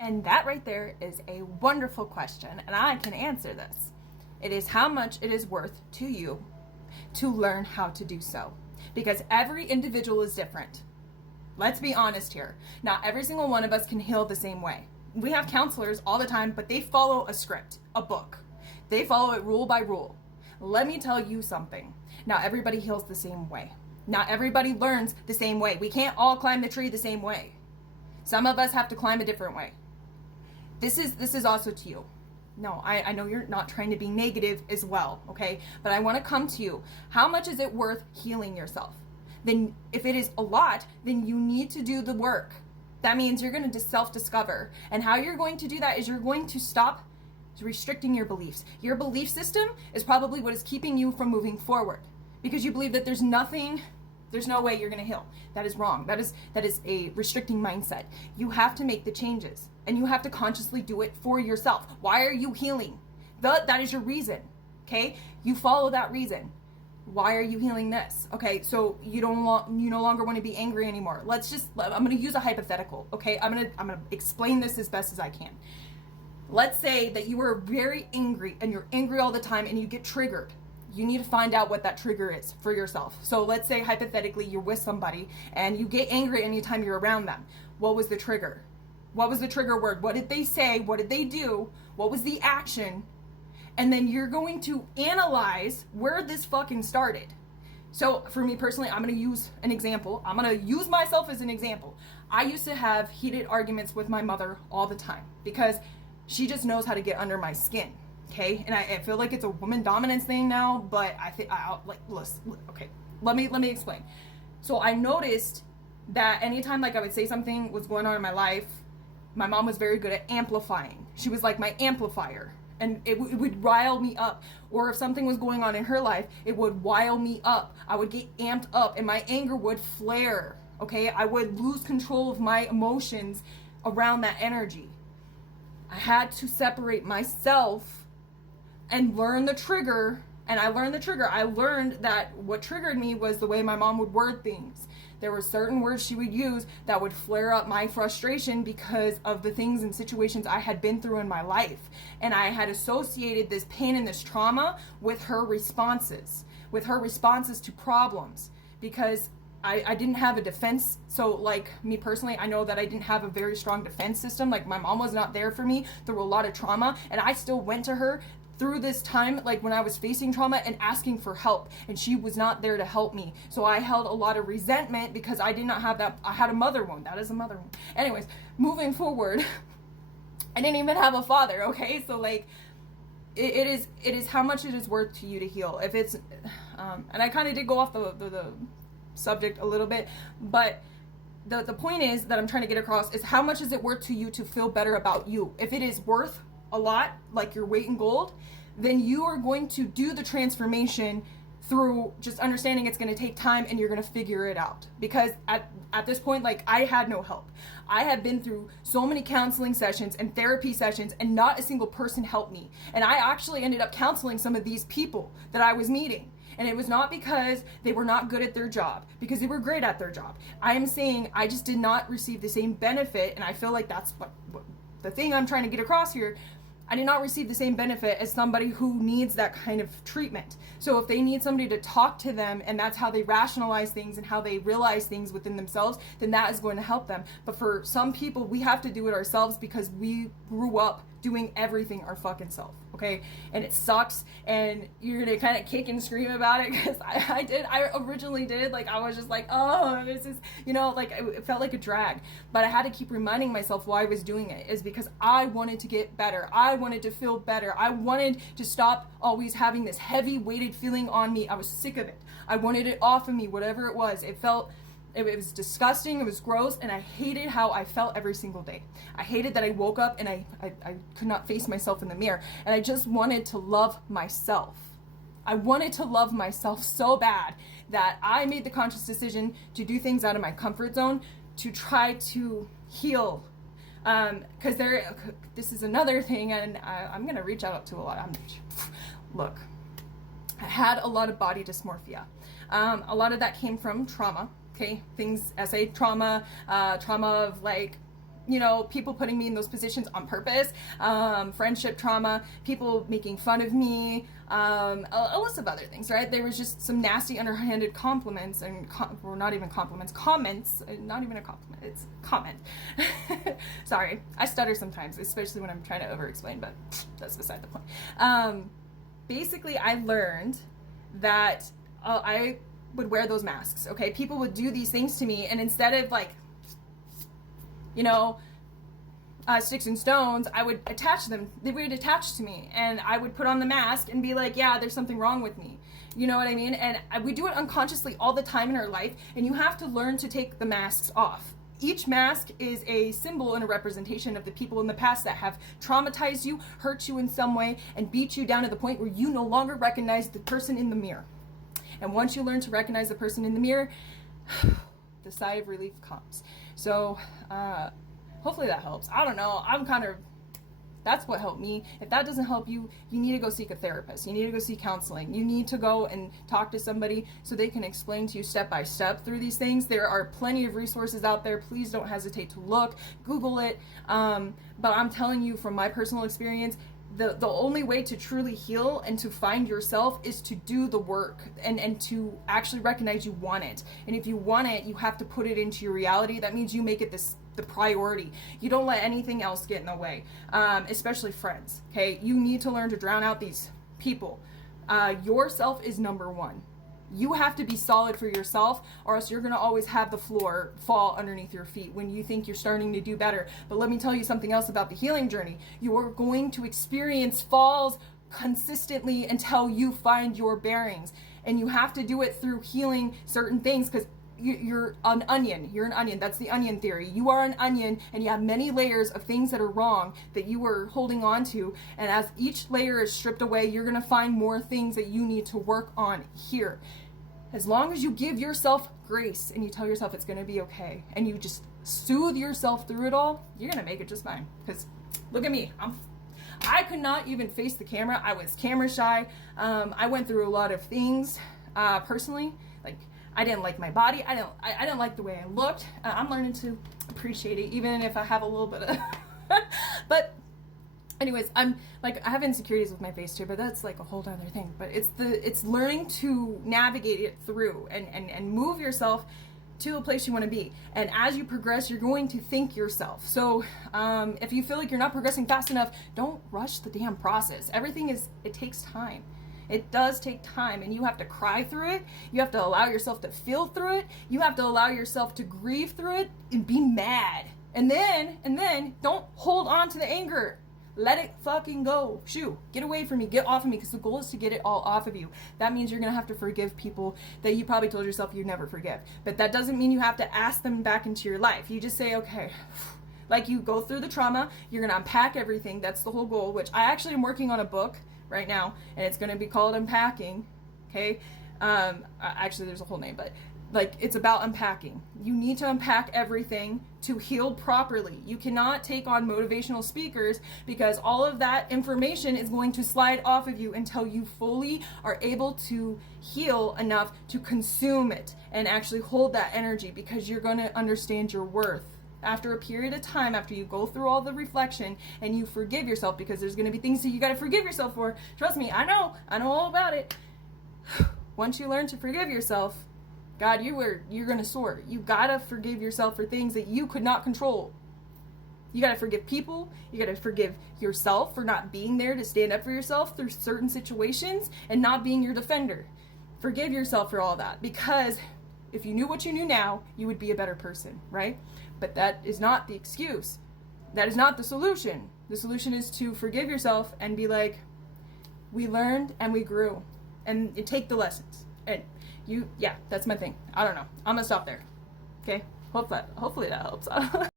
And that right there is a wonderful question, and I can answer this. It is how much it is worth to you to learn how to do so. Because every individual is different. Let's be honest here. Not every single one of us can heal the same way. We have counselors all the time, but they follow a script, a book. They follow it rule by rule. Let me tell you something. Not everybody heals the same way. Not everybody learns the same way. We can't all climb the tree the same way. Some of us have to climb a different way. This is also to you. No, I know you're not trying to be negative as well, okay? But I want to come to you. How much is it worth healing yourself? Then if it is a lot, then you need to do the work. That means you're going to self-discover. And how you're going to do that is you're going to stop restricting your beliefs. Your belief system is probably what is keeping you from moving forward. Because you believe that there's no way you're going to heal. That is wrong. That is a restricting mindset. You have to make the changes. And you have to consciously do it for yourself. Why are you healing? That is your reason. Okay? You follow that reason. Why are you healing this? Okay, so you no longer want to be angry anymore. I'm going to use a hypothetical. Okay? I'm going to explain this as best as I can. Let's say that you are very angry and you're angry all the time and you get triggered. You need to find out what that trigger is for yourself. So let's say hypothetically you're with somebody and you get angry anytime you're around them. What was the trigger? What was the trigger word? What did they say? What did they do? What was the action? And then you're going to analyze where this fucking started. So for me personally, I'm going to use an example. I'm going to use myself as an example. I used to have heated arguments with my mother all the time because she just knows how to get under my skin. Okay, and I feel like it's a woman dominance thing now, but I think let me explain. So I noticed that anytime I would say something was going on in my life, my mom was very good at amplifying. She was like my amplifier, and it would rile me up. Or if something was going on in her life, it would rile me up. I would get amped up, and my anger would flare. Okay, I would lose control of my emotions around that energy. I had to separate myself and learn the trigger. And I learned the trigger. I learned that what triggered me was the way my mom would word things. There were certain words she would use that would flare up my frustration because of the things and situations I had been through in my life. And I had associated this pain and this trauma with her responses to problems, because I didn't have a defense. So like me personally, I know that I didn't have a very strong defense system. Like my mom was not there for me through a lot of trauma, and I still went to her through this time, like when I was facing trauma and asking for help, and she was not there to help me. So I held a lot of resentment because I did not have that. I had a mother wound. That is a mother wound. Anyways, moving forward, I didn't even have a father. Okay, so like it is how much it is worth to you to heal. If it's and I kind of did go off the subject a little bit, but the point is that I'm trying to get across is how much is it worth to you to feel better about you. If it is worth a lot, like your weight in gold, then you are going to do the transformation through just understanding it's going to take time, and you're going to figure it out. Because at this point, like, I had no help. I have been through so many counseling sessions and therapy sessions, and not a single person helped me. And I actually ended up counseling some of these people that I was meeting. And it was not because they were not good at their job, because they were great at their job. I am saying I just did not receive the same benefit, and I feel like that's what the thing I'm trying to get across here. I did not receive the same benefit as somebody who needs that kind of treatment. So if they need somebody to talk to them, and that's how they rationalize things and how they realize things within themselves, then that is going to help them. But for some people, we have to do it ourselves because we grew up doing everything our fucking self, okay? And it sucks, and you're gonna kind of kick and scream about it, because I originally did, like, I was just like, oh, this is, like, it felt like a drag. But I had to keep reminding myself why I was doing it, is because I wanted to get better. I wanted to feel better. I wanted to stop always having this heavy weighted feeling on me. I was sick of it. I wanted it off of me, whatever it was. It was disgusting, it was gross, and I hated how I felt every single day. I hated that I woke up and I could not face myself in the mirror, and I just wanted to love myself. I wanted to love myself so bad that I made the conscious decision to do things out of my comfort zone to try to heal. Because this is another thing, and I'm going to reach out to a lot. Look, I had a lot of body dysmorphia. A lot of that came from trauma. Okay, things, SA trauma, trauma of, like, people putting me in those positions on purpose, friendship trauma, people making fun of me, a list of other things, right? There was just some nasty underhanded compliments or not even compliments, comments, not even a compliment, it's comment. Sorry, I stutter sometimes, especially when I'm trying to over-explain, but that's beside the point. Basically, I learned that I would wear those masks, okay? People would do these things to me, and instead of sticks and stones, I would attach them. They would attach to me, and I would put on the mask and be like, yeah, there's something wrong with me. You know what I mean? And we do it unconsciously all the time in our life, and you have to learn to take the masks off. Each mask is a symbol and a representation of the people in the past that have traumatized you, hurt you in some way, and beat you down to the point where you no longer recognize the person in the mirror. And once you learn to recognize the person in the mirror, the sigh of relief comes. So, hopefully that helps. I don't know. That's what helped me. If that doesn't help you, you need to go seek a therapist. You need to go seek counseling. You need to go and talk to somebody so they can explain to you step by step through these things. There are plenty of resources out there. Please don't hesitate to look, Google it. But I'm telling you from my personal experience, the only way to truly heal and to find yourself is to do the work and to actually recognize you want it. And if you want it, you have to put it into your reality. That means you make it the priority. You don't let anything else get in the way, especially friends, okay? You need to learn to drown out these people. Yourself is number one. You have to be solid for yourself, or else you're going to always have the floor fall underneath your feet when you think you're starting to do better. But let me tell you something else about the healing journey. You are going to experience falls consistently until you find your bearings. And you have to do it through healing certain things, because you're an onion. You're an onion. That's the onion theory. You are an onion, and you have many layers of things that are wrong that you were holding on to. And as each layer is stripped away, you're going to find more things that you need to work on here. As long as you give yourself grace and you tell yourself it's going to be okay, and you just soothe yourself through it all, you're going to make it just fine. Because look at me. I could not even face the camera. I was camera shy. I went through a lot of things personally. Like, I didn't like my body. I didn't like the way I looked. I'm learning to appreciate it, even if I have a little bit of but anyways, I have insecurities with my face too, but that's like a whole other thing. But it's learning to navigate it through and move yourself to a place you want to be. And as you progress, you're going to think yourself. So if you feel like you're not progressing fast enough, don't rush the damn process. It takes time. It does take time, and you have to cry through it. You have to allow yourself to feel through it. You have to allow yourself to grieve through it and be mad. And then don't hold on to the anger. Let it fucking go. Shoo, get away from me, get off of me, because the goal is to get it all off of you. That means you're going to have to forgive people that you probably told yourself you'd never forgive. But that doesn't mean you have to ask them back into your life. You just say, okay, like you go through the trauma, you're going to unpack everything. That's the whole goal, which I actually am working on a book right now, and it's going to be called Unpacking, okay? Actually, there's a whole name, but it's about unpacking. You need to unpack everything to heal properly. You cannot take on motivational speakers, because all of that information is going to slide off of you until you fully are able to heal enough to consume it and actually hold that energy, because you're going to understand your worth. After a period of time, after you go through all the reflection and you forgive yourself, because there's going to be things that you got to forgive yourself for. Trust me, I know all about it. Once you learn to forgive yourself, God, you're going to soar. You got to forgive yourself for things that you could not control. You got to forgive people. You got to forgive yourself for not being there to stand up for yourself through certain situations and not being your defender. Forgive yourself for all that, because if you knew what you knew now, you would be a better person, right? But that is not the excuse. That is not the solution. The solution is to forgive yourself and be like, we learned and we grew, and you take the lessons. And that's my thing. I don't know. I'm gonna stop there. Okay? Hopefully that helps.